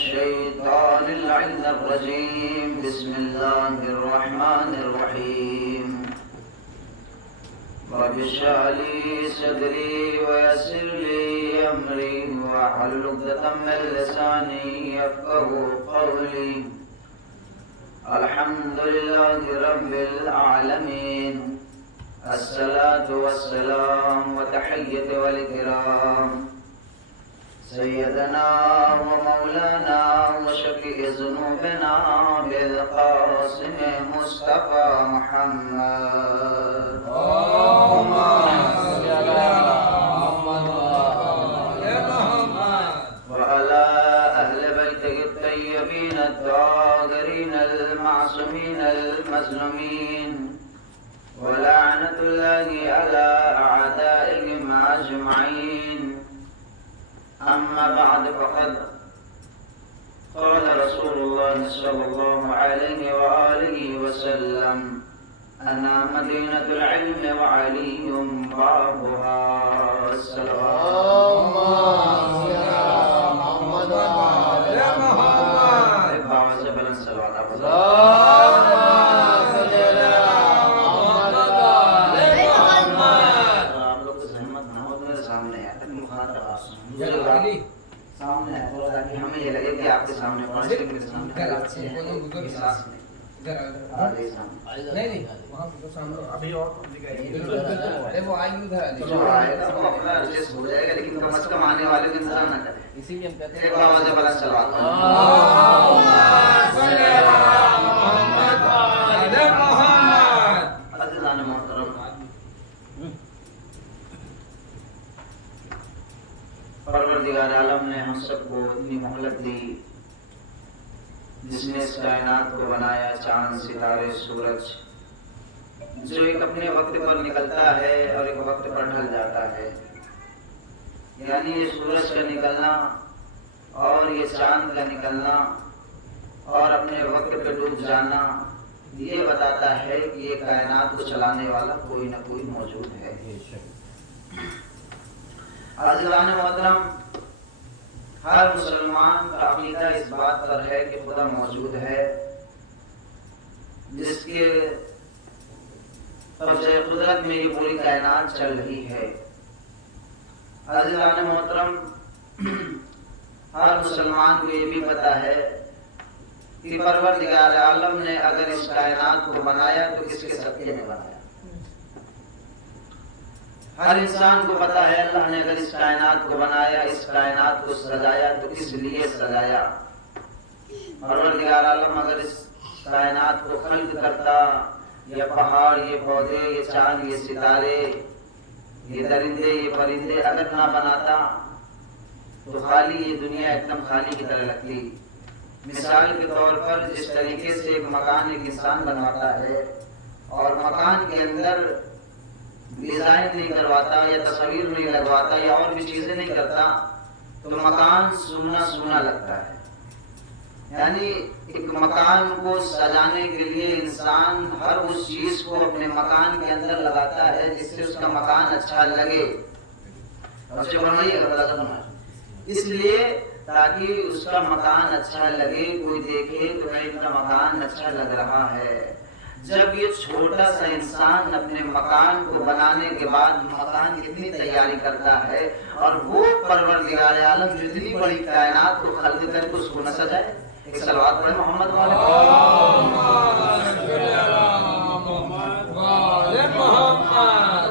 الشيطان اللعين الرجيم بسم الله الرحمن الرحيم رب اشرح لي صدري ويسر لي أمري واحلل عقدة من لساني يفقهوا قولي الحمد لله رب العالمين الصلاة والسلام وتحية والإكرام سيدنا ومولانا وشفيع ذنوبنا بالقاسم مصطفى محمد اللهم صل على محمد وعلى أهل بيته الطيبين الطاهرين المعصومين المظلومين ولعنة الله على أعدائهم أجمعين أما بعد فقد قال رسول الله صلى الله عليه وآله وسلم أنا مدينة العلم وعلي بابها اللهم صل على محمد وعلى محمد بابا سے بلند صلوات آپ اللهم صل على محمد وعلى محمد آپ لوگ کو زحمت نہ ہو میرے سامنے ہے مخاطب آپ سامنے ہے تھوڑا تاکہ ہمیں یہ لگے کہ آپ کے سامنے پڑھنے کے میرے سامنے نہیں وہاں سامنے ابھی اور ارے وہ آئیں گے ادھر جو آئے گا وہ اپنا ایڈجسٹ ہو جائے گا لیکن کم از کم آنے والے کو انتظار نہ کریں اسی لیے ہم کہتے ایک بار آواز بلند صلوات اللهم صل على محمد وعلى محمد عزیزان محترم پروردگار عالم نے ہم سب کو اتنی مہلت دی جس نے اس کائنات کو بنایا چاند ستارے سورج جو ایک اپنے وقت پر نکلتا ہے اور ایک وقت پر ڈھل جاتا ہے یعنی یہ سورج کا نکلنا اور یہ چاند کا نکلنا اور اپنے وقت پہ ڈوب جانا یہ بتاتا ہے کہ یہ کائنات کو چلانے والا کوئی نہ کوئی موجود ہے عزیزان محترم ہر مسلمان کا عقیدہ اس بات پر ہے کہ خدا موجود ہے جس کے قبضہ قدرت میں یہ پوری کائنات چل رہی ہے عزیزان محترم ہر مسلمان کو یہ بھی پتا ہے کہ پروردگار عالم نے اگر اس کائنات کو بنایا تو کس کے صدقے میں بنایا ہر انسان کو پتا ہے اللہ نے اگر اس کائنات کو بنایا اس کائنات کو سجایا تو کس لیے سجایا پروردگار عالم اگر اس کائنات کو خلق کرتا یہ پہاڑ یہ پودے یہ چاند یہ ستارے یہ درندے یہ پرندے اگر نہ بناتا تو خالی یہ دنیا ایک دم خالی کی طرح لگتی مثال کے طور پر جس طریقے سے ایک مکان ایک انسان بنواتا ہے اور مکان کے اندر ڈیزائن نہیں کرواتا یا تصویر نہیں لگواتا یا اور بھی چیزیں نہیں کرتا تو مکان سونا سونا لگتا ہے یعنی ایک مکان کو سجانے کے لیے انسان ہر اس چیز کو اپنے مکان کے اندر لگاتا ہے جس سے اس کا مکان اچھا لگے اس لیے تاکہ اس کا مکان اچھا لگے کوئی دیکھے تو ان کا مکان اچھا لگ رہا ہے جب یہ چھوٹا سا انسان اپنے مکان کو بنانے کے بعد مکان کی اتنی تیاری کرتا ہے اور وہ پروردگار عالم جو اتنی بڑی کائنات کو خلق کر کے اس کو نہ سجائے ایک صلوات پڑھیں محمد وعلى محمد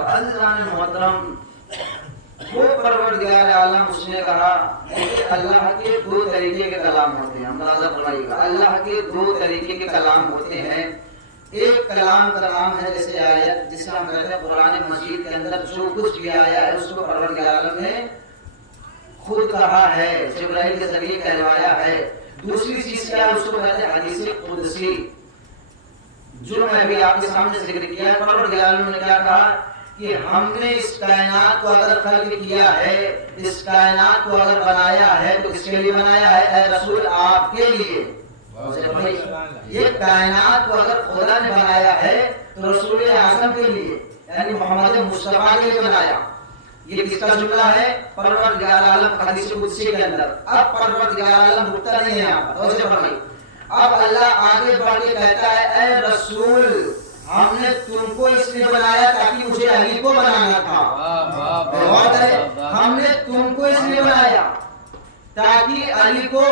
عزیزان محترم وہ پروردگار عالم اس نے کہا کہ اللہ کے دو طریقے کے کلام ہوتے ہیں اندازہ فرمائیے گا اللہ کے دو طریقے کے کلام ہوتے ہیں ایک کلام کا نام ہے جیسے آیت جس کا ہم کہتے ہیں قرآن مجید کے اندر جو کچھ بھی آیا ہے اس کو پروردگار عالم نے خود کہا ہے جبرائیل کے ذریعے کہلوایا ہے دوسری چیز کیا ہے اس کو کہتے ہیں حدیث قدسی جو میں بھی آپ کے سامنے ذکر کیا ہے پروردگار عالم نے کیا کہا کہ ہم نے اس کائنات کو اگر خلق کیا ہے اس کائنات کو اگر بنایا ہے تو کس کے لیے بنایا ہے اے رسول آپ کے لیے یہ کائنات کو اگر خدا نے بنایا ہے تو رسول اعظم کے لیے یعنی محمد مصطفیٰ کے لیے بنایا یہ کس کا جملہ ہے؟ پروردگار عالم حدیث قدسی کے اندر. اب پروردگار عالم رکتا نہیں ہے یہاں پر، توجہ فرمائیے. اب اللہ آگے بڑھ کے کہتا ہے اے رسول ہم نے تم کو اس لیے بنایا تاکہ مجھے علی کو بنانا تھا. ہم نے تم کو اس لیے بنایا تاکہ علی کو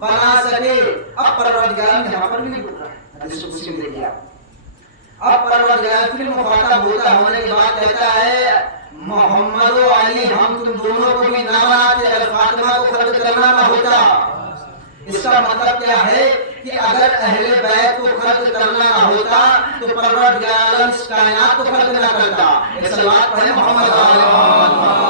بنا سکے. اب پروردگار یہاں پر بھی نہیں بول رہا ہے، حدیث قدسی میں دیکھیے آپ. اب پروردگار پھر مخاطب ہوتا ہونے کے بعد کہتا ہے محمد و علی ہم تم دونوں کو بھی نہ بناتے اگر فاطمہ کو خلق کرنا نہ ہوتا. اس کا مطلب کیا ہے کہ اگر اہل بیت کو خلق کرنا نہ ہوتا تو پروردگار عالم اس کائنات کو خلق نہ کرتا. یہ صلوات پڑھیں محمد و علی محمد.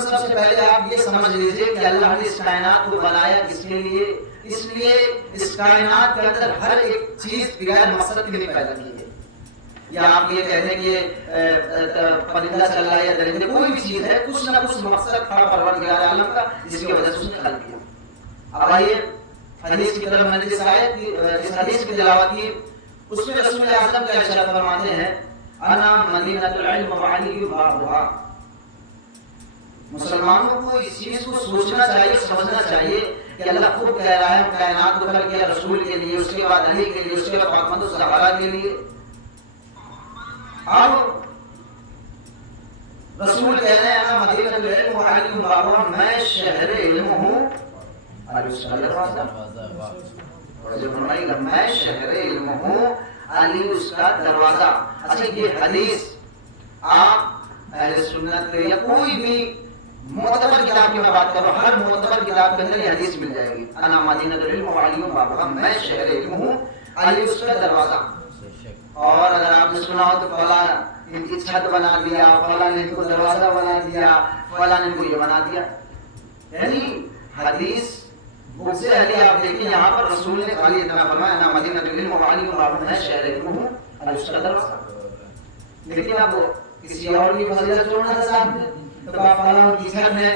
سب سے پہلے آپ یہ سمجھ لیجئے کہ اللہ نے اس کائنات کو بنایا کس کے لیے؟ اس لیے اس کائنات کے اندر ہر ایک چیز بغیر مقصد کے لیے پیدا کی ہے. یا آپ یہ کہہ دیں کہ پرندہ چل رہا ہے یا درندے، کوئی بھی چیز ہے کچھ نہ کچھ مقصد تھا پروردگار عالم کا جس کی وجہ سے اس نے خلق کیا. اب آئیے حدیث کی طرف میں نے جس حدیث کی تلاوت کی اس میں رسول اعظم کیا ارشاد فرماتے ہیں انا مدینۃ العلم وعلی بابها. مسلمانوں کو اس چیز کو سوچنا چاہیے، سمجھنا چاہیے کہ اللہ خود کہہ رہا ہے کائنات کو خلق کیا رسول کے لیے، اس کے بعد علی کے لیے، اس کے بعد فاطمہ الزہرا کے لیے. اب رسول کہہ رہے ہیں انا مدینۃ العلم وعلی بابها، میں شہر علم ہوں علی اس کا دروازہ. جو فرمائے گا میں شہر علم ہوں علی اس کا دروازہ. اچھا یہ حدیث آپ اہل سنت یا کوئی بھی معتبر کتاب کی بات کرو، ہر معتبر کتاب کے اندر یہ حدیث مل جائے گی انا مدینۃ العلم وعلی بابها، میں شہر علم ہوں علی اس کا دروازہ. اور اگر آپ نے سنا ہو تو فلاں ان کی چھت بنا دیا، فلاں نے ان کو دروازہ بنا دیا، فلاں نے ان کو یہ بنا دیا. یعنی حدیث بک سے اہلی آپ دیکھیں یہاں پر رسول نے خالی اتنا فرمایا انا مدینۃ العلم وعلی بابها، میں شہر علم ہوں علی اس کا دروازہ. لیکن اب کسی اور کی فضیلت چھوڑنا تھا صاحب نے تو کہا فلاں کی چھت ہے،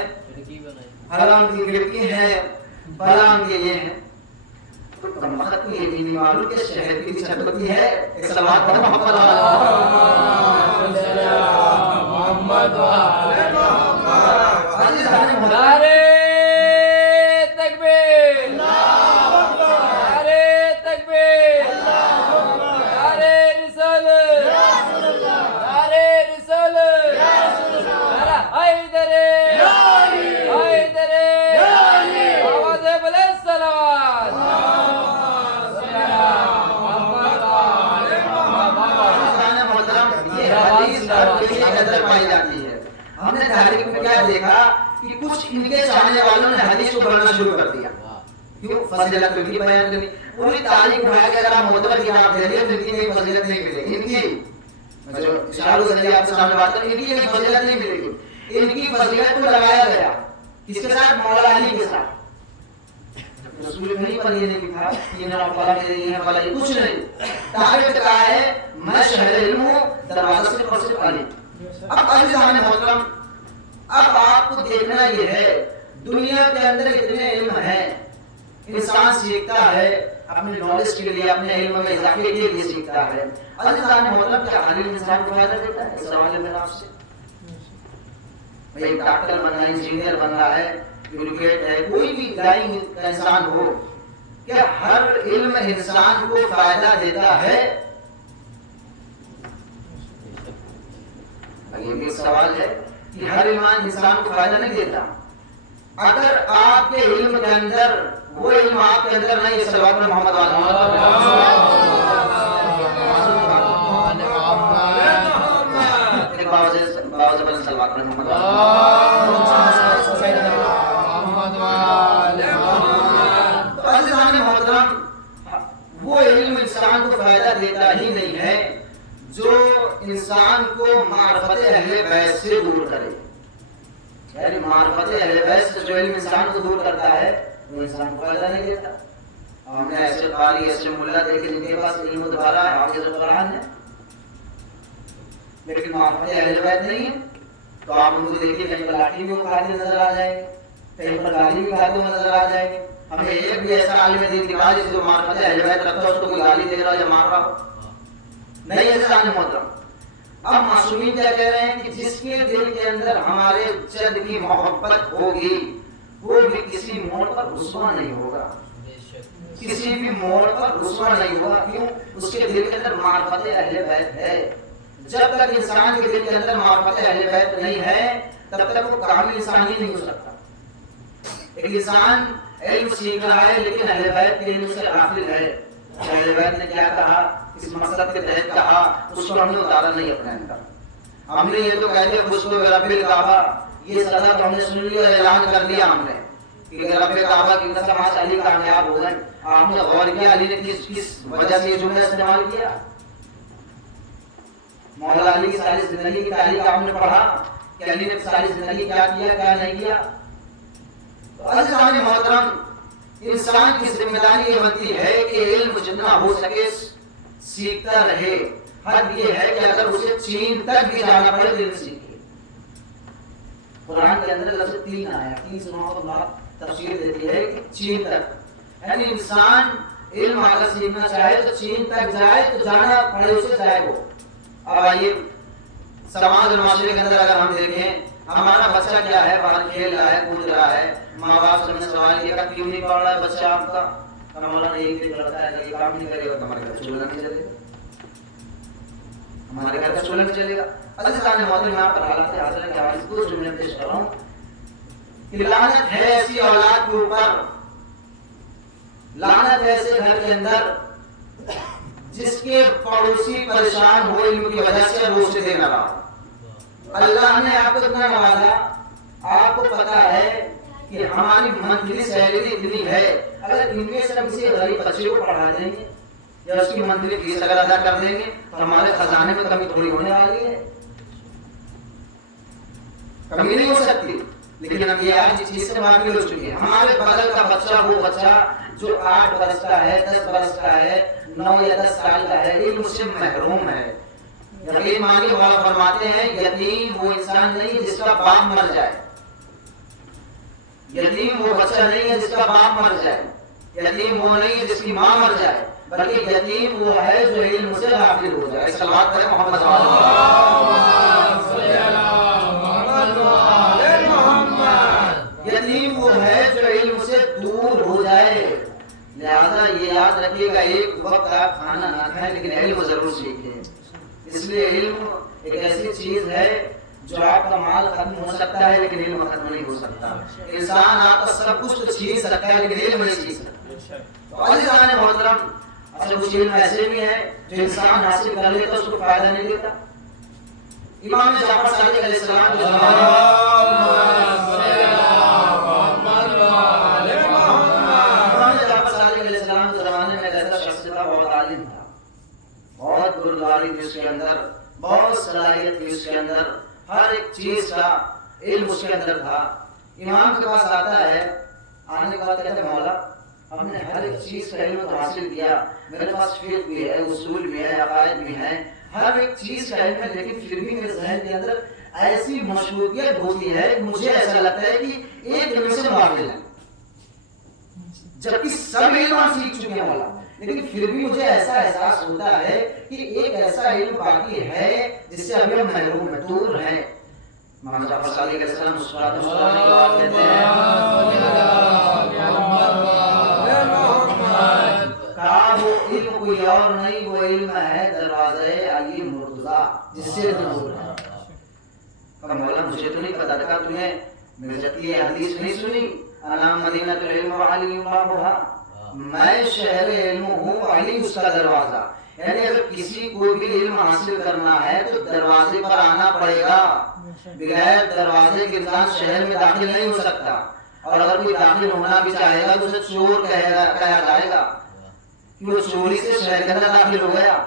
فلاں کی کھڑکی ہے، فلاں کے یہ ہے. تو مقصد کو یہ بھی نہیں معلوم کہ شہر کی چھت ہوتی ہے. ایک صلوات پڑھو محمد نعرے تکبیر، نعرے تکبیر، نعرے رسالت، نعرے رسالت، نعرہ حیدر، حیدر، آواز بلند صلوات. پائی جاتی ہے. ہم نے تحریک میں کیا دیکھا کہ کچھ ان کے چاہنے والوں نے حدیث کو پڑھنا شروع کر دیا. کیوں؟ فضیلت ان کی بیان کرنی. پوری تاریخ اٹھا کے اگر آپ معتبر کتاب دے دیں تو ان کی کوئی فضیلت نہیں ملے گی. ان کی جو اشاروں سے آپ کے سامنے بات کریں ان کی کوئی فضیلت نہیں ملے گی. ان کی فضیلت کو لگایا گیا کس کے ساتھ؟ مولا علی کے ساتھ. رسول کہیں پر یہ نہیں لکھا یہ میرا فلاں یہ ہے فلاں، کچھ نہیں. تاریخ کہا ہے میں شہر علم ہوں دروازہ صرف اور صرف علی. اب عزیزان محترم اب آپ کو دیکھنا یہ ہے دنیا کے اندر اتنے علم ہیں، انسان سیکھتا ہے اپنے نالج کے لیے، اپنے علم میں اضافے کے لیے سیکھتا ہے. عزیزان محترم کیا علم انسان کو فائدہ دیتا ہے؟ سوال ہے میرا آپ سے. ایک ڈاکٹر بن رہا ہے، انجینئر بن رہا ہے، ایجوکیٹ ہے، کوئی بھی لائن کا انسان ہو، کیا ہر علم انسان کو فائدہ دیتا ہے؟ یہ بھی سوال ہے کہ ہر علم انسان کو فائدہ نہیں دیتا. اگر آپ کے علم کے اندر وہ علم آپ کے اندر نہیں، صلوات پر محمد وہ علم انسان کو فائدہ دیتا ہی نہیں ہے جو انسان کو معرفت اہل بیت سے دور کرے. یعنی معرفت اہل بیت سے جو علم انسان کو دور کرتا ہے وہ انسان کو فائدہ نہیں دیتا. ہم نے ایسے قاری ایسے ملا دیکھے جن کے پاس علم دوبارہ حافظ القرآن ہے لیکن معرفت اہل بیت نہیں ہے. تو آپ ان کو دیکھیے کہیں پر لاٹھی بھی کھاتے نظر آ جائیں گے، کہیں پر گالی بھی کھاتے نظر آ جائیں گے. ہمیں ایک بھی ایسا عالم دین دکھا جس جو معرفت اہل بیت رکھتا ہے اس کو کوئی گالی دے رہا ہو یا مار رہا ہو؟ نہیں عزیزان محترم، اب معصومین کیا کہہ رہے ہیں کہ جس کے دل کے اندر ہمارے چند کی محبت ہوگی وہ بھی کسی موڑ پر رسوا نہیں ہوگا، کسی بھی موڑ پر رسوا نہیں ہوگا۔ کیوں؟ اس کے دل کے اندر معرفت اہل بیت ہے۔ جب تک انسان کے دل کے اندر معرفت اہل بیت نہیں ہے تب تک وہ کامل انسان ہی نہیں ہو سکتا۔ ایک انسان علم سیکھ رہا ہے لیکن اہل بیت کے علم سے غافل ہے، اہل بیت نے کیا کہا، اس مقصد کے تحت کہا، اس کو ہم نے اتارا نہیں اپنے اندر۔ ہم نے یہ تو کہہ دیا خوش کو رب الکعبہ، یہ سزا تو ہم نے سن لیا، اعلان کر دیا ہم نے کہ رب کعبہ کی قسم آج علی کامیاب ہو گئے۔ آپ نے غور کیا علی نے کس وجہ سے یہ جملہ استعمال کیا؟ مولا علی کی ساری زندگی کی تاریخ آپ نے پڑھا کہ علی نے ساری زندگی کیا کیا کیا نہیں کیا۔ تو عزیزان محترم، انسان کی ذمہ داری یہ بنتی ہے کہ علم جتنا ہو سکے سیکھتا رہے۔ حد یہ ہے کہ اگر اسے چین تک بھی جانا پڑے تو علم سیکھے۔ قرآن کے اندر لفظ 3 آیا، 3 سے اللہ تفسیر دیتی ہے کہ چین تک، یعنی انسان علم اگر سیکھنا چاہے تو چین تک جائے تو جانا پڑے اسے جائے وہ۔ اب آئیے سماج اور معاشرے کے اندر اگر ہم دیکھیں ہمارا بچہ کیا ہے، باہر کھیل رہا ہے، کود رہا ہے، ماں باپ سے ہم نے سوال کیا کہ کیوں نہیں پڑھ رہا ہے بچہ آپ کا؟ مولانا ایک دن لڑتا ہے یہ کام نہیں کرے گا تو ہمارے گھر چولہا نہیں چلے گا، ہمارے گھر کا چولہا نہیں چلے گا۔ عزیزان محترم، یہاں پر حالات حاضر کے حوالے سے کچھ جملے پیش کر رہا ہوں کہ لعنت ہے ایسی اولاد کے اوپر، لعنت ہے ایسے گھر کے اندر جس کے پڑوسی پریشان ہو علم کی وجہ سے وہ اسے دے نہ رہا۔ اللہ نے آپ کو اتنا نوازا، آپ کو پتا ہے کہ ہماری منتھلی سیلری اتنی ہے، اگر ان میں سے کسی غریب بچے کو پڑھا دیں گے یا اس کی منتھلی فیس اگر ادا کر دیں گے تو ہمارے خزانے میں کمی تھوڑی ہونے والی ہے، کمی نہیں ہو سکتی۔ لیکن اب یہ آج اس چیز سے معافی ہو چکی ہے۔ ہمارے بغل کا بچہ، وہ بچہ جو 8 برس کا ہے، 10 برس کا ہے، 9 یا 10 سال کا ہے، علم سے محروم ہے۔ یقین مانیے والا فرماتے ہیں یتیم وہ انسان نہیں جس کا باپ مر جائے، یتیم وہ بچہ نہیں ہے جس کا باپ مر جائے، یتیم وہ نہیں ہے جس کی ماں مر جائے، بلکہ یتیم وہ ہے جو علم سے غافل ہو جائے۔ صلوات کریں محمد صلی اللہ علیہ وسلم۔ یتیم وہ ہے جو علم سے دور ہو جائے۔ لہذا یہ یاد رکھیے گا ایک وقت آپ کھانا نہ کھائیں لیکن علم ضرور سیکھیں۔ اس لیے علم ایک ایسی چیز ہے جو آپ کا مال ختم ہو سکتا ہے لیکن علم ختم نہیں ہو سکتا۔ انسان آپ کا سب کچھ تو چھین سکتا ہے لیکن علم نہیں چھین سکتا۔ تو عزیزان محترم، اصل کچھ علم ایسے بھی ہیں جو انسان حاصل کر لیتا اس کو فائدہ نہیں دیتا۔ امام جعفر صادق علیہ السلام کے زمانے میں ایسا شخص تھا، بہت عالم تھا، بہت گردواری تھی اس کے اندر، بہت صلاحیت تھی اس کے اندر، ہر ایک چیز کا علم اس کے اندر تھا۔ امام کے پاس آتا ہے، آنے کے بعد کہتے ہیں مولا ہم نے ہر ایک چیز کا علم تو حاصل کیا، میرے پاس فقہ بھی ہے، اصول بھی ہے، عقائد بھی ہیں، ہر ایک چیز کا علم ہے، لیکن پھر بھی میرے ذہن کے اندر ایسی مشغولیت ہوتی ہے کہ مجھے ایسا لگتا ہے کہ ایک علم سے معافل ہے، جبکہ سب علم ہم سیکھ چکے ہیں مولا، لیکن پھر بھی مجھے ایسا احساس ہوتا ہے کہ ایک ایسا علم باقی ہے جس سے ابھی ہم محروم ہیں، دور ہیں۔ امام جعفر صادق علیہ السلام مسکراتے مسکراتے جواب دیتے ہیں کہا وہ علم کوئی اور نہیں، وہ علم ہے دروازے علی مرتضیٰ جس سے دور ہے۔ کہا مولا مجھے تو نہیں پتا تھا، تمہیں مرزا کی یہ حدیث نہیں سنی، انا مدینہ العلم وعلی بابھا، میں شہر علم ہوں، علی اس کا دروازہ۔ یعنی اگر کسی کو بھی علم حاصل کرنا ہے تو دروازے پر آنا پڑے گا، بغیر دروازے کے انسان شہر میں داخل نہیں ہو سکتا، اور اگر کوئی داخل ہونا بھی چاہے گا تو اسے چور کہا جائے گا کہ وہ چوری سے شہر کے اندر داخل ہو گیا۔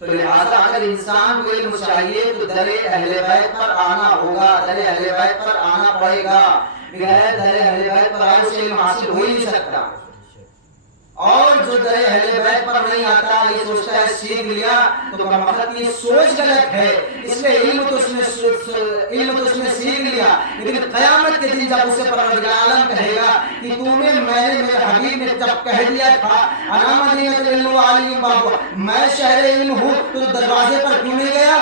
تو لہٰذا اگر انسان کو علم چاہیے تو در اہل بیت پر آنا ہوگا، در اہل بیت پر آنا پڑے گا، بغیر در اہل بیت پر آئے اسے علم حاصل ہو ہی نہیں سکتا۔ اور جو در اہل بیت پر نہیں آتا یہ سوچتا ہے سیکھ لیا تو کمبخت، یہ سوچ غلط ہے۔ اس لیے علم تو اس نے سیکھ لیا، لیکن قیامت کے دن جب اسے پروردگار عالم کہے گا کہ تمہیں میں نے میرے حبیب نے جب کہہ دیا تھا انا مدینہ العلم وعلی باب، میں شہر علم ہوں، تو دروازے پر کیوں نہیں گیا؟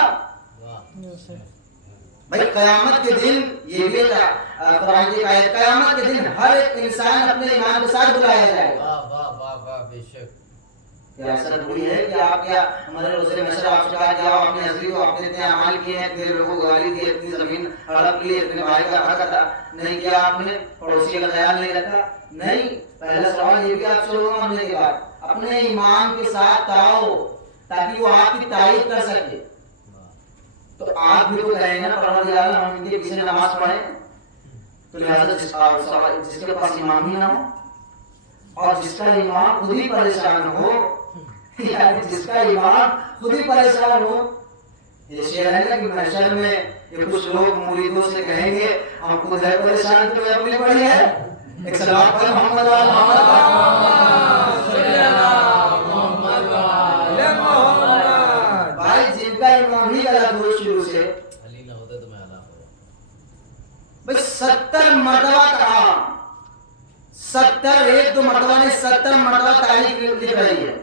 بھائی قیامت کے دن یہ بھی قرآن کی آیت، قیامت کے دن ہر ایک انسان اپنے ایمان کے ساتھ بلایا جائے گا۔ بے شک کیا ایسا ضروری ہے کہ آپ کیا ہمارے روزے میں آپ سے کہا کہ آپ نے حضری کو آپ نے اتنے اعمال کیے ہیں، اتنے لوگوں کو گالی دی، اتنی زمین ہڑپ لی، اتنے بھائی کا حق ادا نہیں کیا آپ نے، پڑوسی کا خیال نہیں رکھا؟ نہیں، پہلا سوال یہ بھی آپ سے لوگوں ماننے کے بعد اپنے ایمان کے ساتھ آؤ تاکہ وہ آپ کی تعریف کر سکے۔ تو آپ بھی تو کہیں نا پروردگار ہم ان کے پیچھے نماز پڑھیں، تو لہٰذا جس کے پاس امام ہی نہ ہو اور جس کا امام خود ہی پریشان ہو، یعنی جس کا امام خود ہی پریشان ہو، یہ شعر ہے نا کہ محشر میں یہ کچھ لوگ مریدوں سے کہیں گے ہم خود ہے پریشان تو میں اپنی پڑھی ہے، ایک صلوات پڑھ محمد بھائی جن کا امام ہی غلط ہو شروع سے، علی نہ ہوتے تو میں اعلیٰ ہوتا۔ بھائی 70 مرتبہ کہا، 70 ایک دو مرتبہ نے 70 مرتبہ تعریف لکھ رہی ہے،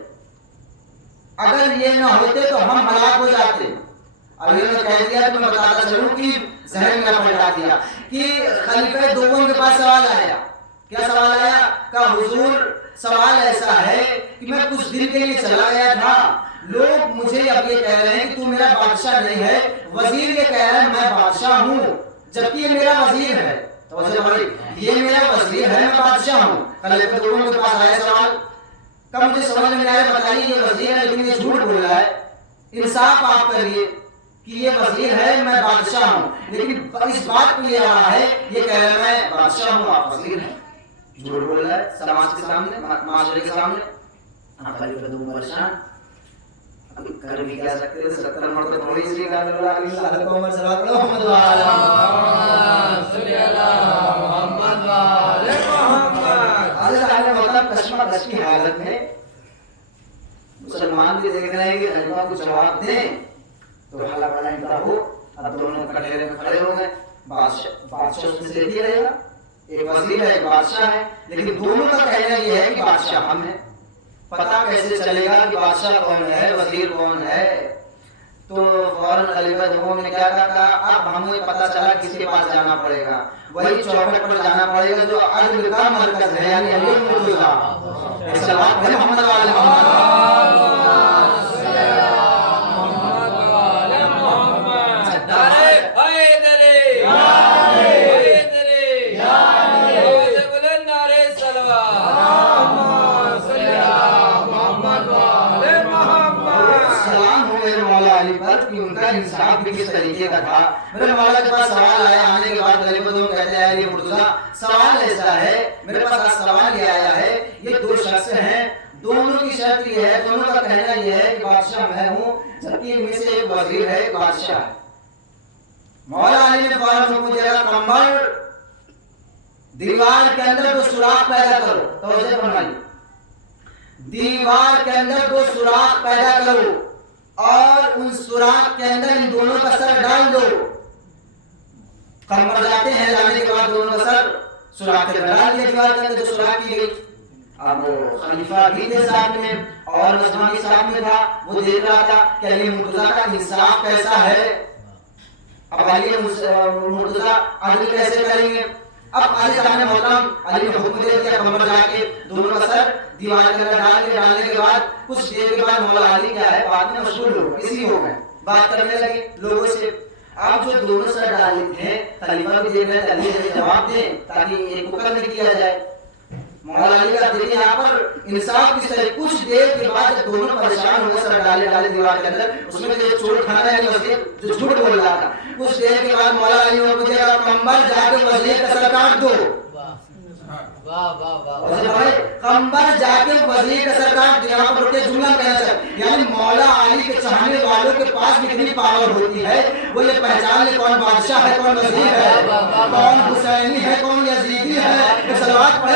اگر یہ نہ ہوتے تو ہم ہلاک ہو جاتے۔ اب یہ میں کہہ دیا تو میں بتاتا چلوں کہ ذہن میں پلٹا دیا کہ خلیفہ دوم کے پاس سوال آیا، کیا سوال آیا؟ کہ حضور سوال ایسا ہے کہ میں کچھ دن کے لیے چلا گیا تھا، لوگ مجھے اب یہ کہہ رہے ہیں کہ تو میرا بادشاہ نہیں ہے، وزیر یہ کہہ رہا ہے میں بادشاہ ہوں جبکہ یہ میرا وزیر ہے۔ توجہ بھائی، یہ میرا وزیر ہے، میں بادشاہ ہوں۔ خلیفہ دوم کے پاس آیا سوال کہ مجھے سمجھ میں آیا، بتائیے یہ وزیر ہے لیکن یہ جھوٹ بول رہا ہے، انصاف آپ کریے کہ یہ وزیر ہے میں بادشاہ ہوں، لیکن اس بات کو یہ رہا ہے، یہ کہہ رہا ہے میں بادشاہ ہوں آپ وزیر ہیں، جھوٹ بول رہا ہے سماج کے سامنے، معاشرے کے سامنے۔ خلیفہ دوم پریشان، ابھی کر بھی کیا سکتے ہیں، 70 مرتبہ تھوڑی سی کہا اللہ کو عمر صلوات پڑھو محمد وعلی کشمکش کی حالت میں مسلمان بھی دیکھ رہے ہیں کہ خلیفہ کو جواب دیں تو حلہ بڑا انتہا ہو، اب دونوں کٹہرے میں کھڑے ہو گئے، بادشاہ اس میں سے دیکھ رہے گا، ایک وزیر ہے ایک بادشاہ ہے، لیکن دونوں کا کہنا یہ ہے کہ بادشاہ ہم ہیں، پتہ کیسے چلے گا کہ بادشاہ کون ہے وزیر کون ہے؟ تو فوراً خلیفہ دوم نے کیا کہا؟ اب ہمیں پتہ چلا کس کے پاس جانا پڑے گا، وہی چوکھٹ پر جانا پڑے گا جو عدل کا مرکز ہے، یعنی علی مرتضیٰ۔ ایک صلوات ہے محمد وعلی ان کا انصاف بھی کس طریقے کا تھا۔ میرے مولا کے پاس سوال آیا، آنے کے بعد خلیفہ دوم کہتے ہیں علی مرتضیٰ سوال ایسا ہے، میرے پاس آج سوال یہ آیا ہے، یہ دو شخص ہیں، دونوں کی شرط یہ ہے، دونوں کا کہنا یہ ہے کہ بادشاہ میں ہوں جبکہ ان میں سے ایک وزیر ہے ایک بادشاہ ہے۔ مولا علی نے فوراً حکم دیا کمبر دیوار کے اندر دو سوراخ پیدا کرو، توجہ فرمائیے، دیوار کے اندر دو سوراخ پیدا کرو اور ان سوراخ کے اندر ان دونوں کا سر ڈال دو۔ کمبر جاتے ہیں، جانے کے بعد دونوں کا سر سوراخ کے اندر ڈال دیا، دیوار کے اندر جو سوراخ کی گئی۔ اب خلیفہ بھی تھے ساتھ میں اور نظام بھی ساتھ میں تھا، وہ دیکھ رہا تھا کہ علی مرتضیٰ کا انصاف کیسا ہے، اب علی مرتضیٰ عدل کیسے کریں گے۔ اب علی صاحب نے محترم علی نے حکم دے دیا کمبر جا کے دونوں کا سر دیوار کے اندر ڈال دیا۔ ڈالنے کے بعد کچھ دیر کے بعد مولا علی کیا ہے بات میں مشغول ہو گئے، کسی ہو گئے، بات کرنے لگے لوگوں سے۔ اب جو دونوں سر ڈالے تھے خلیفہ بھی دیکھ رہے تھے علی سے جواب دیں تاکہ ایک مقرر کیا جائے۔ مولا علی کا دیکھیں یہاں پر انصاف کس طرح، کچھ دیر کے بعد جب دونوں پریشان ہو گئے سر ڈالے دیوار کے اندر، اس میں جو چوٹ کھانا ہے وزیر جو جھوٹ بول رہا تھا، کچھ دیر کے بعد مولا علی نے مجھے کمبر جا کے وزیر کا سر کاٹ دو۔ کمبر جا کے وزیر کا سر کاٹ دو۔ یہاں پر رکے جملہ کہنا چاہتے یعنی مولا علی کے چاہنے والوں کے پاس بھی کتنی پاور ہوتی ہے، وہ یہ پہچان لے کون بادشاہ ہے کون وزیر ہے، کون حسینی ہے کون یزیدی ہے۔ صلوات پڑھے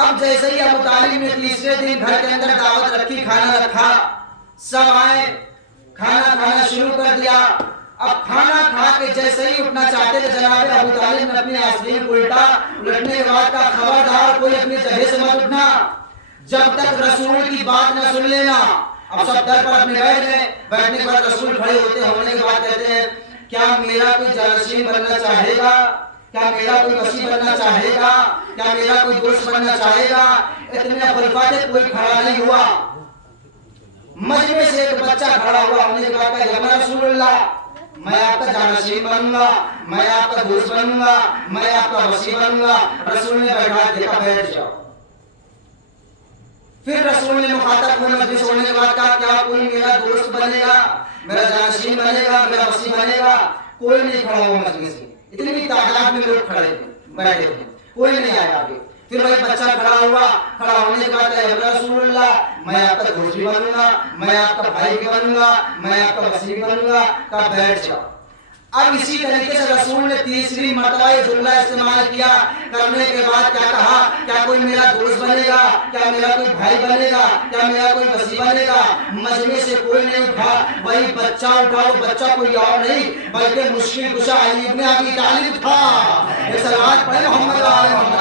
اب جیسے ہی ابو طالب نے تیسرے دن گھر کے اندر دعوت رکھی، کھانا رکھا، سب آئے، کھانا کھانا شروع کر دیا۔ اب کھانا کھا کے جیسے ہی اٹھنا چاہتے تھے جناب ابو طالب نے اپنے آستین کو الٹا، الٹنے کے بعد کا خبردار کوئی اپنی جگہ سے مت اٹھنا جب تک رسول کی بات نہ سن لینا۔ اب سب در پر اپنے بیٹھ گئے، بیٹھنے کے بعد رسول کھڑے ہونے کے بعد کہتے ہیں کیا میرا کوئی جانشین بننا چاہے گا؟ کیا میرا کوئی وسیع بننا چاہے گا؟ کیا میرا کوئی دوست بننا چاہے گا؟ اتنے خلفاء تھے، کوئی کھڑا نہیں ہوا۔ مجمع سے ایک بچہ کھڑا ہوا، ہونے کے بعد کہا یا رسول اللہ میں آپ کا جانشین بنوں گا، میں آپ کا دوست بنوں گا، میں آپ کا وسیع بنوں گا۔ رسول نے بیٹھا دیکھا، بیٹھ جاؤ۔ پھر رسول نے مخاطب ہوئے، مجلس ہونے کے بعد کہا کیا کوئی میرا دوست بنے گا، میرا جانشین بنے گا، میرا وسیع بنے گا؟ کوئی نہیں کھڑا ہوا مجلس سے، اتنی بھی تعداد میں لوگ کھڑے تھے، بیٹھے تھے، کوئی نہیں آیا آگے۔ پھر وہی بچہ کھڑا ہوا، کھڑا ہونے کے بعد کہا رسول اللہ میں آپ کا دوست بھی بنوں گا، میں آپ کا بھائی بھی بنوں گا، میں آپ کا وسیع بھی بنوں گا۔ کہا بیٹھ جاؤ۔ اب اسی طریقے سے رسول نے تیسری مرتبہ یہ جملہ استعمال کیا، کرنے کے بعد کیا کہا کیا کوئی میرا دوست بنے گا، کیا میرا کوئی بھائی بنے گا، کیا میرا کوئی وسیع بنے گا؟ مجمع سے کوئی نہیں اٹھا، وہی بچہ اٹھا، وہ بچہ کوئی اور نہیں بلکہ مشکل کشا علی ابن ابی طالب تھا۔ یہ صلوات پڑھیں محمد و آل محمد۔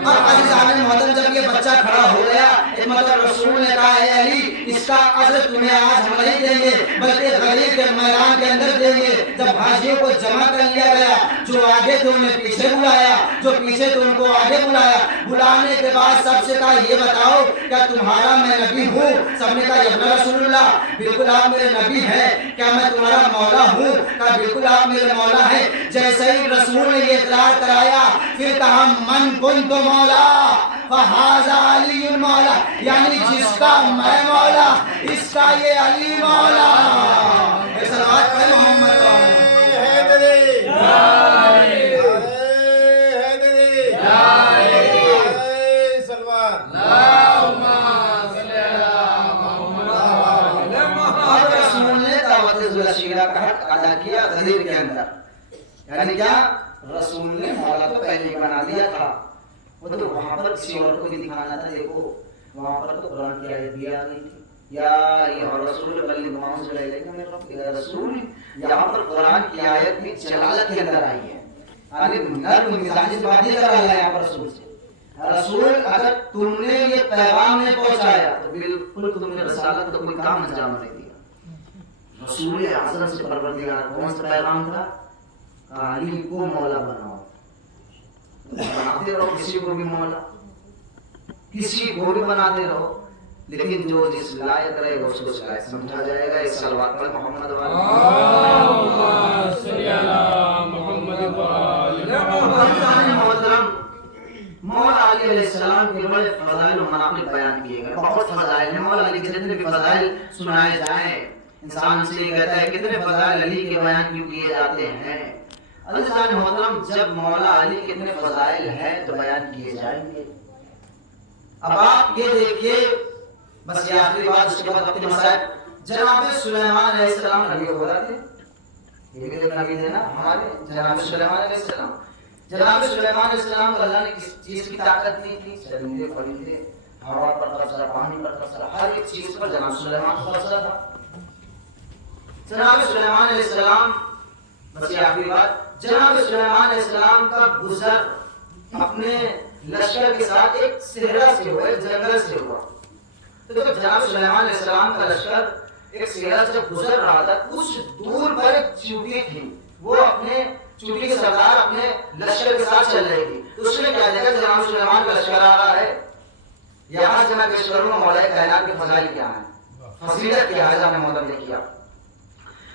اب عزیزان محترم جب یہ بچہ کھڑا ہو گیا، ایک مطلب رسول نے کہا اے علی اس کا اجر تمہیں آج ہم نہیں دیں گے بلکہ غریب کے میدان کے اندر دیں گے۔ جب حاجیوں کو جمع کر لیا گیا، جو آگے تھے انہیں پیچھے بلایا، جو پیچھے تھے ان کو آگے بلایا۔ بلانے کے بعد سب سے کہا یہ بتاؤ کیا تمہارا میں نبی ہوں؟ سب نے کہا یا رسول اللہ بالکل آپ میرے نبی ہیں۔ کیا میں تمہارا مولا ہوں؟ کہا بالکل آپ میرے مولا ہیں۔ جیسے ہی رسول نے یہ اقرار کرایا پھر کہا من کنت مولا فہذا علی مولا، یعنی جس کا میں مولا اس کا یہ علی مولا۔ صلوات پڑھیں محمد و آل محمد۔ رسول نے دعوت ذوالشیرہ کا حق ادا کیا غدیر کے اندر، یعنی کیا رسول نے مولا تو پہلے ہی بنا دیا تھا، وہ تو وہاں پر کسی اور کو بھی دکھانا تھا۔ دیکھو وہاں پر تو قرآن کی آیت دیا گئی تھی یا ایھا الرسول بلغ ما انزل الیک من ربک، یا رسول یہاں پر قرآن کی آیت میں جلالت کے اندر آئی ہے، یعنی نرم مزاج بات نہیں کر رہا ہے یہاں پر رسول سے۔ رسول اگر تم نے یہ پیغام نہیں پہنچایا تو بالکل تم نے رسالت کا کوئی کام انجام نہیں دیا۔ رسول اعظم سے پروردگار کون سا پیغام تھا؟ علی کو مولا بناؤ، بناتے رہو کسی کو بھی مولا، کسی کو بھی بناتے رہو، لیکن جو جس لائق رہے گا اس کو اس لائق سمجھا جائے گا۔ اس صلوات پر محمد و آل محترم مولا علی علیہ السلام کے بڑے فضائل و مناقب بیان کیے گئے، بہت فضائل ہیں۔ مولا علی کے جتنے بھی فضائل سنائے جائیں انسان سے یہ کہتا ہے کتنے فضائل علی کے بیان کیوں کیے جاتے ہیں۔ عزیزان محترم جب مولا علی کے اتنے فضائل ہیں تو بیان کیے جائیں گے۔ اب آپ یہ دیکھیے، بس یہ آخری بات، اس کے بعد وقت مسائل۔ جناب سلیمان علیہ السلام نبی خدا تھے، یہ بھی ایک نبی تھے نا ہمارے جناب سلیمان علیہ السلام۔ جناب سلیمان علیہ السلام کو اللہ نے کس چیز کی طاقت نہیں تھی؟ چرندے پرندے، ہوا پر قبضہ، پانی پر قبضہ، ہر ایک چیز پر جناب سلیمان کو قبضہ تھا۔ جناب سلیمان علیہ السلام، بس یہ آخری بات، جناب سلیمان علیہ السلام کا گزر اپنے لشکر کے ساتھ ایک صحرا سے ہوا، ایک جنگل سے ہوا۔ تو جب جناب سلیمان علیہ السلام کا لشکر ایک صحرا سے جب گزر رہا تھا، کچھ دور پر ایک چیونٹی تھی، وہ اپنے چیونٹی کے سردار اپنے لشکر کے ساتھ چل رہی تھی۔ تو اس نے کیا دیکھا جناب سلیمان کا لشکر آ رہا ہے، یہاں سے میں پیش کروں گا مولا کائنات کے فضائل کیا ہیں، فضیلت کیا ہے جناب محترم نے کیا۔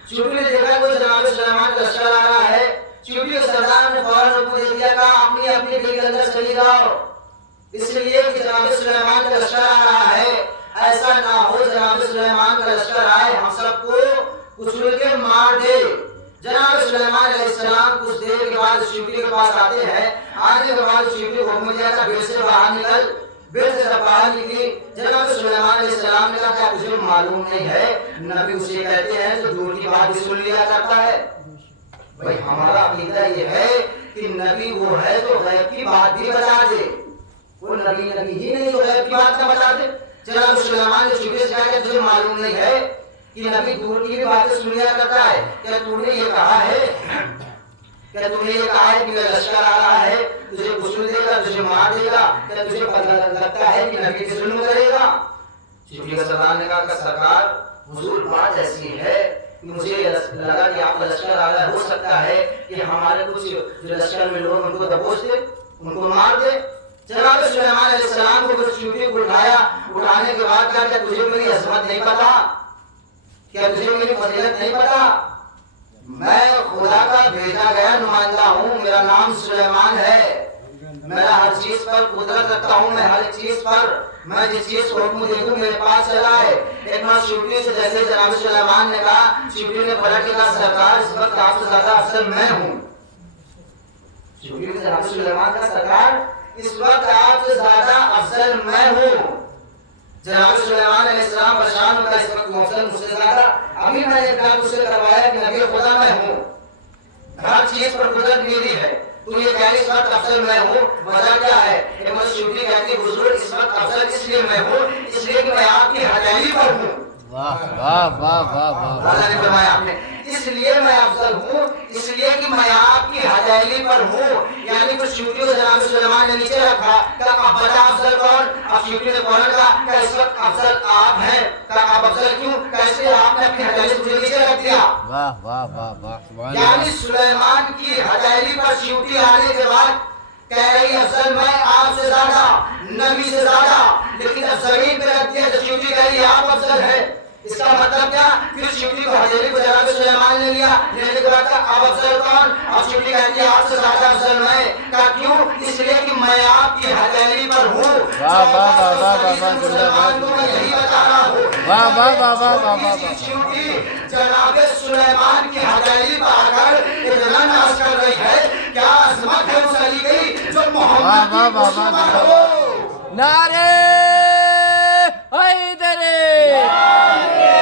چیونٹی نے دیکھا کہ جناب سلیمان کا لشکر آ رہا ہے، چیونٹی کے سردار نے فوراً حکم دے دیا کہ اپنی اپنی دل کے اندر چلی جاؤ، اس لیے کہ جناب سلیمان کا لشکر آ رہا ہے، ایسا نہ ہو جناب سلیمان کا لشکر آئے ہم سب کو کچل کے مار دے۔ جناب سلیمان علیہ السلام کچھ دیر کے بعد چیونٹی کے پاس آتے ہیں، آنے کے بعد چیونٹی کو حکم دیا کہ بیڑ سے باہر نکل، بیڑ سے باہر نکلی۔ جناب سلیمان علیہ السلام نے کہا کیا تجھے معلوم نہیں ہے نبی اسے کہتے ہیں جو دور کی بات بھی سن لیا کرتا ہے۔ بھائی ہمارا عقیدہ یہ ہے کہ نبی وہ ہے جو غیب کی بات بھی بتا دے. وہ نبی ہی نہیں جو غیب کی بات نہ بتا دے. جناب سلیمان نے شکریہ سے کہا کہ تجھے معلوم نہیں ہے کہ نبی دور کی بھی باتیں سن لیا کرتا ہے. کیا تو نے یہ کہا ہے کہ میرا لشکر آ رہا ہے, تجھے غسل دے گا, تجھے مار دے گا, کیا تجھے پتہ لگتا ہے کہ نبی پہ ظلم کرے گا؟ شکریہ سلام نے کہا کہ سرکار حضور بات ایسی ہے کہ مجھے لگا کہ آپ کا لشکر آ رہا ہے, ہو سکتا ہے کہ ہمارے کچھ جو لشکر میں لوگ ان کو دبوچ دے, ان کو مار دے. جناب سلیمان علیہ السلام کو چیونٹی کو اٹھایا. اٹھانے کے بعد کہا کہ تجھے میری عظمت نہیں پتا, کیا تجھے میری فضیلت نہیں پتا؟ میں خدا کا بھیجا گیا نمائندہ ہوں, میرا نام سلیمان ہے, میرا ہر چیز پر قدرت رکھتا ہوں, میں ہر چیز پر, میں جس چیز کو حکم دے دوں میرے پاس چلا ہے. ایک بار شیوٹی سے جیسے جناب سلیمان نے کہا, شیوٹی نے پلٹ کے کہا سرکار اس وقت آپ سے زیادہ افضل میں ہوں. شیوٹی نے جناب سلیمان کا سرکار اس وقت آپ سے زیادہ افضل میں ہوں. جناب سلیمان علیہ السلام پریشان ہوگا, اس وقت افضل مجھ سے زیادہ, ابھی میں نے اقرار مجھ سے کروایا کہ نبی خدا میں ہوں, ہر چیز پر قدرت میری ہے, تو یہ کہہ اس وقت افضل میں ہوں, وجہ کیا ہے؟ ایک بار شیوٹی کہتی ہے حضور اس وقت افضل اس لیے میں ہوں, اس لیے کہ میں آپ کی ہتھیلی پر ہوں. واہ واہ واہ واہ واہ. اللہ نے فرمایا آپ نے, اس لیے میں افضل ہوں, اس لیے کہ میں آپ کی ہتھیلی پر ہوں. یعنی کچھ شیوٹیوں سے جناب سلیمان نے نیچے رکھا, کہا اب بتا افضل کون؟ اب شیوٹی نے فوراً کہا کہ اس وقت افضل آپ ہیں. کہا آپ افضل کیوں؟ کیسے آپ نے اپنی ہتھیلی سے مجھے نیچے رکھ دیا؟ واہ واہ واہ واہ. یعنی سلیمان کی ہتھیلی پر شیوٹی آنے کے بعد کہہ رہی افضل میں آپ سے زیادہ, نبی سے زیادہ, لیکن اب زمین پہ رکھ دیا تو شیوٹی کہہ رہی آپ افضل ہے. اس کا مطلب کیا؟ پھر شیوٹی کو ہتھیلی کو جناب سلیمان نے لیا, لینے کے بعد کہا اب افضل کون؟ اب شیوٹی کہتی ہے آپ سے زیادہ افضل میں. کہا کیوں؟ اس لیے کہ میں آپ کی ہتھیلی پر ہوں. واہ واہ واہ واہ واہ. مسلمان کو میں یہی بتا رہا ہوں. واہ واہ واہ واہ واہ واہ. شیوٹی جناب سلیمان کی ہتھیلی پر آ کر اتنا ناز کر رہی ہے, کیا عظمت ہے اس علی کی جو محمد کی مصطفیٰ ہو. نعرے حیدرے,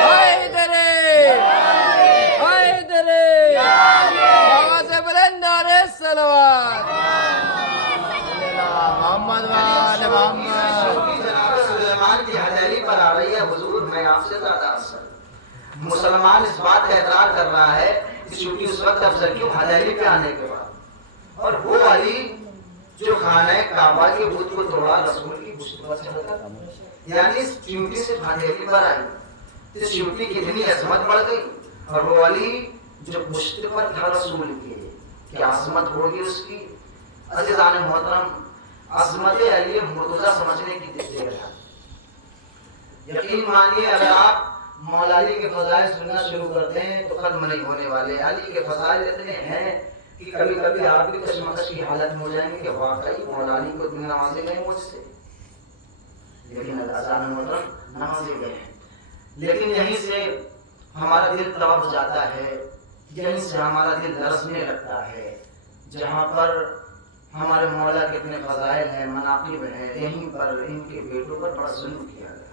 حیدرے, حیدرے, آواز بلند نعرے صلوات. محمد وآل محمد. جناب سلیمان کی ہتھیلی پر آ رہی ہے, حضور میں آپ سے زیادہ افضل. مسلمان اس بات کا اقرار کر رہا ہے کہ شیوٹی اس وقت افضل کیوں؟ ہتھیلی پہ آنے کے بعد. اور وہ علی جو خانہ کعبہ کے بت کو توڑا, رسول کی مصطفیٰ سے ہوتا, یعنی اس شیوٹی سے ہتھیلی پر آئی, اس شیوٹی کی اتنی عظمت بڑھ گئی. اور وہ علی جو پشت پر تھا رسول کے, کیا عظمت ہوگی اس کی. عزیزان محترم, عظمت علی مرتضیٰ سمجھنے کی دیر ہے. یقین مانیے اگر آپ مولا علی کے فضائل سننا شروع کرتے ہیں تو ختم نہیں ہونے والے. علی کے فضائل اتنے ہیں کہ کبھی کبھی آپ بھی کشمکش کی حالت میں ہو جائیں گے کہ واقعی مولا علی کو اتنی نوازے گئے مجھ سے, لیکن عزیزان محترم نوازے گئے ہیں. لیکن یہیں سے ہمارا دل تڑپ جاتا ہے, یہیں سے ہمارا دل لرزنے لگتا ہے, جہاں پر ہمارے مولا کے اتنے فضائل ہیں, مناقب ہیں, یہیں پر ان کے بیٹوں پر بڑا ظلم کیا گیا.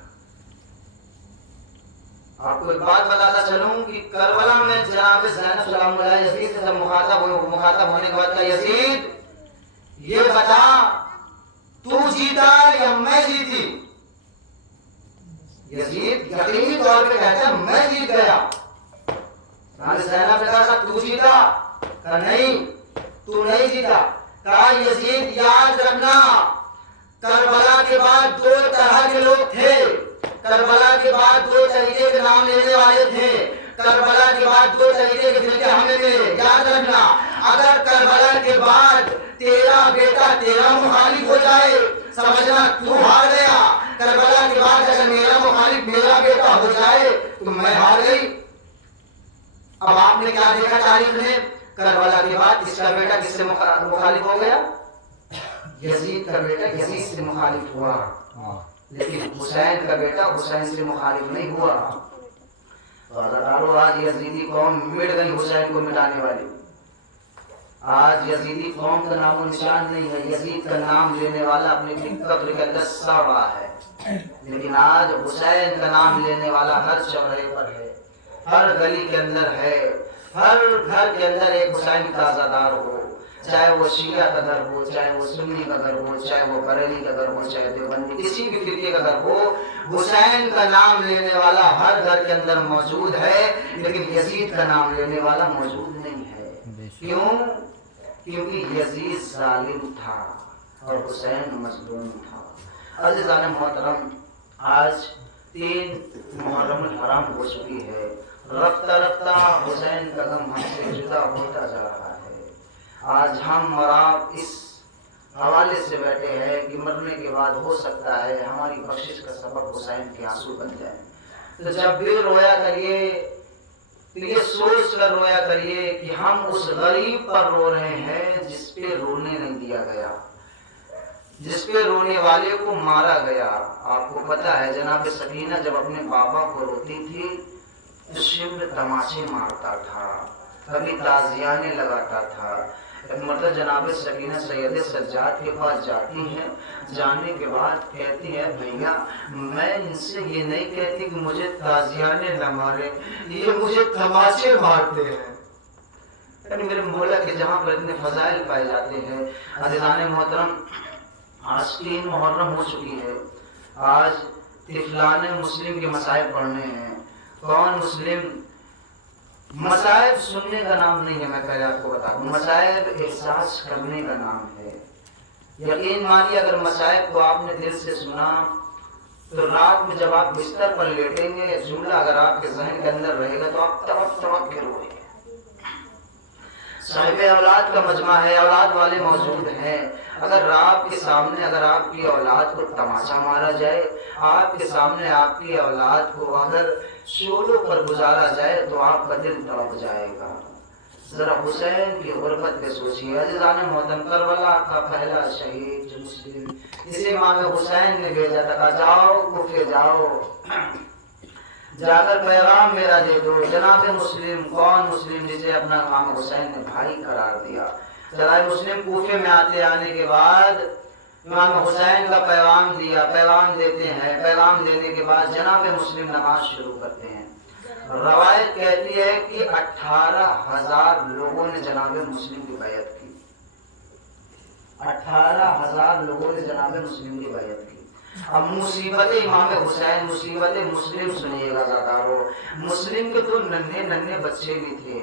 آپ کو ایک بات بتاتا چلوں کہ کربلا میں جناب زینب سلام اللہ یزید سے مخاطب ہونے کے بعد کہا, یزید یہ بتا تو جیتا یا میں جیتی؟ یزید یقینی طور پہ کہتا ہے میں جیت گیا. زینب نے کہا تو جیتا؟ کہا نہیں تو نہیں جیتا. کہا یزید یاد رکھنا کربلا کے بعد دو طرح کے لوگ تھے, کربلا کے بعد دو طریقے کے نام لینے والے تھے, کربلا کے بعد دو طریقے کے فرقے ہمیں ملے. یاد رکھنا اگر کربلا کے بعد تیرا بیٹا تیرا مخالف ہو جائے سمجھنا تو ہار گیا. کربلا کے بعد اگر میرا مخالف میرا بیٹا ہو جائے تو میں ہار گئی. اب آپ نے کیا دیکھا تاریخ میں, کربلا کے بعد اس کا بیٹا کس سے مخالف ہو گیا؟ یزید کا بیٹا یزید سے مخالف ہوا, لیکن حسین کا بیٹا حسین سے مخالف نہیں ہوا. تو اللہ تعالیٰ آج یزیدی قوم مٹ گئی حسین کو مٹانے والی. آج یزیدی قوم کا نام و نشان نہیں ہے, یزید کا نام لینے والا اپنے قبر کے اندر سڑا ہے. لیکن آج حسین کا نام لینے والا ہر چوراہے پر ہے, ہر گلی کے اندر ہے, ہر گھر کے اندر ایک حسین کا عزادار ہو, چاہے وہ شیعہ کا گھر ہو، چاہے وہ سنی کا گھر ہو، چاہے وہ بریلی کا گھر ہو، چاہے دیوبندی کسی بھی فرقے کا گھر ہو، حسین کا نام لینے والا ہر گھر کے اندر موجود ہے، لیکن یزید کا نام لینے والا موجود نہیں ہے۔ کیوں؟ کیونکہ یزید ظالم تھا اور حسین مظلوم تھا۔ عزیزان محترم، آج 3 محرم الحرام ہو چکی ہے، رفتہ رفتہ حسین کا غم ہم سے جدا ہوتا جا رہا ہے۔ آج ہم اور آپ اس حوالے سے بیٹھے ہیں کہ مرنے کے بعد ہو سکتا ہے ہماری بخشش کا سبب حسین کے آنسو بن جائیں۔ تو جب بھی رویا کریے تو یہ سوچ کر رویا کریے کہ ہم اس غریب پر رو رہے ہیں جس پہ رونے نہیں دیا گیا، جس پہ رونے والے کو مارا گیا۔ آپ کو پتا ہے جناب سکینہ جب اپنے بابا کو روتی تھی تو شمر تماشے مارتا تھا، کبھی تازیانے لگاتا تھا۔ ایک مرتبہ جناب سکینہ سید سجاد کے پاس جاتی ہیں، جانے کے بعد کہتی ہے بھیا میں ان سے یہ نہیں کہتی کہ مجھے تازیانے نہ مارے، یہ مجھے تماشے مارتے ہیں۔ یعنی میرے مولا کے جہاں پر اتنے فضائل پائے جاتے ہیں۔ عزیزان محترم، آج 3 محرم ہو چکی ہے، آج طفلان مسلم کے مصائب پڑھنے ہیں۔ کون مسلم؟ مصائب سننے کا نام نہیں ہے، میں پہلے آپ کو بتا دوں، مصائب احساس کرنے کا نام ہے۔ یقین مانیے اگر مصائب کو آپ نے دل سے سنا تو رات میں جب آپ بستر پر لیٹیں گے، جملہ اگر آپ کے ذہن کے اندر رہے گا تو آپ تڑپ تڑپ کے روئیں گے۔ صاحب اولاد کا مجمع ہے، اولاد والے موجود ہیں، اگر آپ کے سامنے اگر آپ کی اولاد کو تماشا مارا جائے، آپ کے سامنے آپ کی اولاد کو اگر شولوں پر گزارا جائے تو آپ کا دل تڑپ جائے گا۔ ذرا حسین کی غربت پہ سوچیے۔ عزیزان محترم، کربلا کا پہلا شہید جو مسلم جسے امام حسین نے بھیجا تھا، کہا جاؤ کوفے جاؤ، جا کر پیغام میرا دے دو۔ جناب مسلم، کون مسلم جسے اپنا امام حسین نے بھائی قرار دیا، جناب مسلم کوفے میں آنے کے بعد امام حسین کا پیغام دیا، پیغام دیتے ہیں، پیغام دینے کے بعد جناب مسلم نماز شروع کرتے ہیں۔ روایت کہتی ہے کہ 18,000 لوگوں نے جناب مسلم کی بیعت کی، 18,000 لوگوں نے جناب مسلم کی بیعت کی۔ اب مصیبت امام حسین، مصیبت مسلم سنیے گا ذاتارو، مسلم کے 2 ننھے ننھے بچے بھی تھے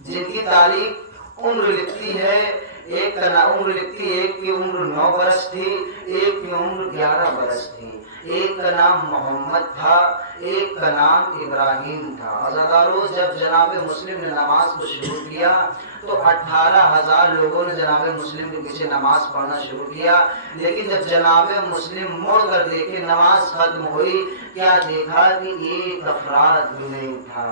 جن کی تاریخ عمر لکھتی ہے، ایک کا عمر لکھتی ہے، ایک کی عمر 9 برس تھی، ایک کی عمر 11 برس تھی، ایک کا نام محمد تھا، ایک کا نام ابراہیم تھا۔ عزادارو، جب جناب مسلم نے نماز کو شروع کیا تو 18,000 لوگوں نے جناب مسلم کے پیچھے نماز پڑھنا شروع کیا، لیکن جب جناب مسلم مڑ کر دیکھے نماز ختم ہوئی، کیا دیکھا کہ ایک افراد بھی نہیں تھا،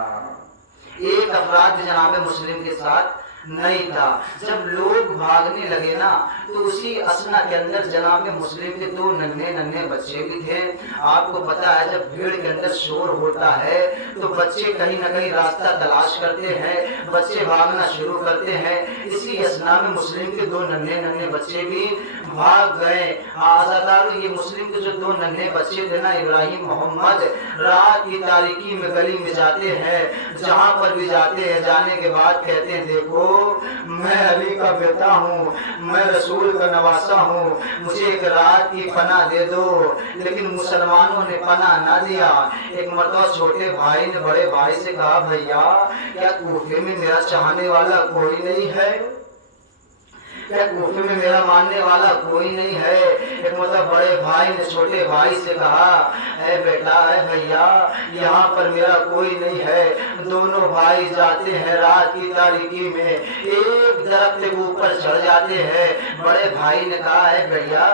ایک افراد بھی جناب مسلم کے ساتھ نہیں تھا۔ جب لوگ بھاگنے لگے نا تو اسی اسنا کے اندر جناب مسلم کے 2 ننھے ننھے بچے بھی تھے۔ آپ کو پتا ہے جب بھیڑ کے اندر شور ہوتا ہے تو بچے کہیں نہ کہیں راستہ تلاش کرتے ہیں، بچے بھاگنا شروع کرتے ہیں۔ اسی اسنا میں مسلم کے 2 ننھے ننھے بچے بھی بھاگ گئے۔ آزادارو، یہ مسلم کے جو 2 ننھے بچے تھے نا، ابراہیم محمد، رات کی تاریکی میں گلی میں جاتے ہیں، جہاں پر بھی جاتے ہیں، جانے کے بعد کہتے ہیں دیکھو میں علی کا بیٹا ہوں، میں رسول کا نواسا ہوں، مجھے ایک رات کی پناہ دے دو۔ لیکن مسلمانوں نے پناہ نہ دیا۔ ایک مرتبہ چھوٹے بھائی نے بڑے بھائی سے کہا بھیا کیا کوفے میں میرا چاہنے والا کوئی نہیں ہے؟ کیا کوفے میں میرا ماننے والا کوئی نہیں ہے؟ ایک مطلب بڑے بھائی نے چھوٹے بھائی سے کہا اے بیٹا، اے بھیا، یہاں پر میرا کوئی نہیں ہے۔ دونوں بھائی جاتے ہیں رات کی تاریکی میں، ایک درخت کے اوپر چڑھ جاتے ہیں۔ بڑے بھائی نے کہا اے بھیا،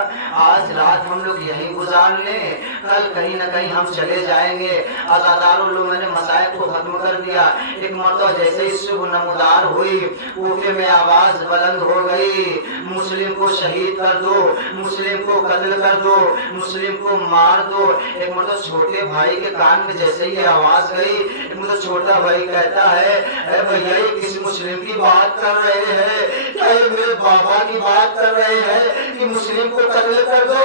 آج رات ہم لوگ یہیں گزار لیں، کل کہیں نہ کہیں ہم چلے جائیں گے۔ عزادارو لوگ، میں نے مسائب کو ختم کر دیا۔ ایک مرتبہ جیسے ہی صبح نمودار ہوئی، کوفے میں آواز بلند ہو گئی، مسلم کو شہید کر دو، مسلم کو قتل کر دو، مسلم کو مار دو۔ ایک مرتبہ چھوٹے بھائی کے کان میں جیسے یہ آواز گئی، ایک مرتبہ چھوٹا بھائی کہتا ہے اے بھیا، یہ کس مسلم کی بات کر رہے ہیں؟ کیا یہ میرے بابا کی بات کر رہے ہیں کہ مسلم کو قتل کر دو؟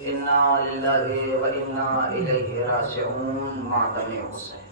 انا للہ و انا الیہ راجعون ماتم حسین